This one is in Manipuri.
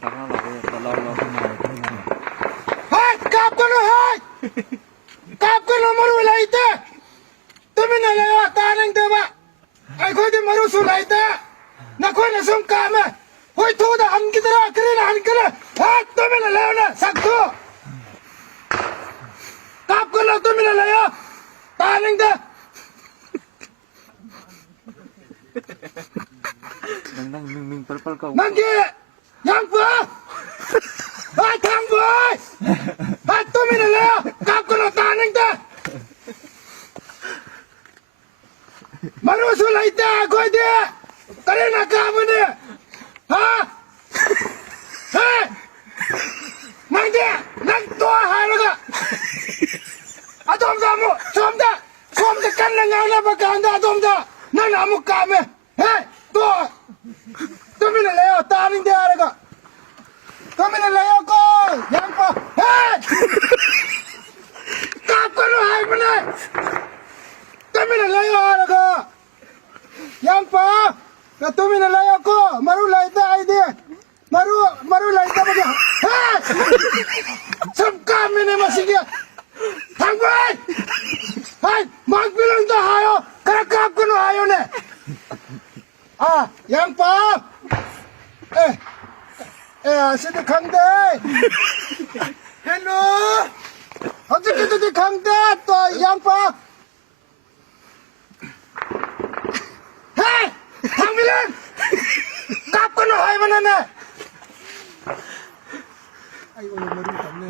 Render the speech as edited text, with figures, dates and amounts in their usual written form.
เราทำไมHai, kapkan lo hai. Kapkan lo maru laite. Tumi na layo tanang deba. Ay ko di maru su laite. Na ko na sum kame. Hoy tu da han kidra kre na han kre. Ha tumi na layo na sakto. Kapkan lo tumi na layo. Tanang de. Nang ning pal kau. Nangge. Yang pa. Hai thang boy. Hai tumi na layo. Kapkan lo tanang de. Maru su laite ko di. Kare na kame de. Ha? Hey! Nang de. Nang to hai laga. Atom da mo. Som da kan na ngaw na baganda atom da. Nang na mo kame. Hey! To. Tumi na layo taning de araga. Tumi na layo ko. Yang pa. Hey! Kap ko no hai mane. Tumi na layo araga. Yang pa. Na tumi na layo ko. Maru laita ai de. Maru laita ba. Hey! Sab kame ne masige. Thang boy. Hai, mag bilang to hayo. Kara kap ko no hayo ne. Yang pa. Sidi khangde. Hello. Hajik to khangde to yang pa. Hey! Thang bilang. Kap ko no hayo manane. Ay, maru tamne.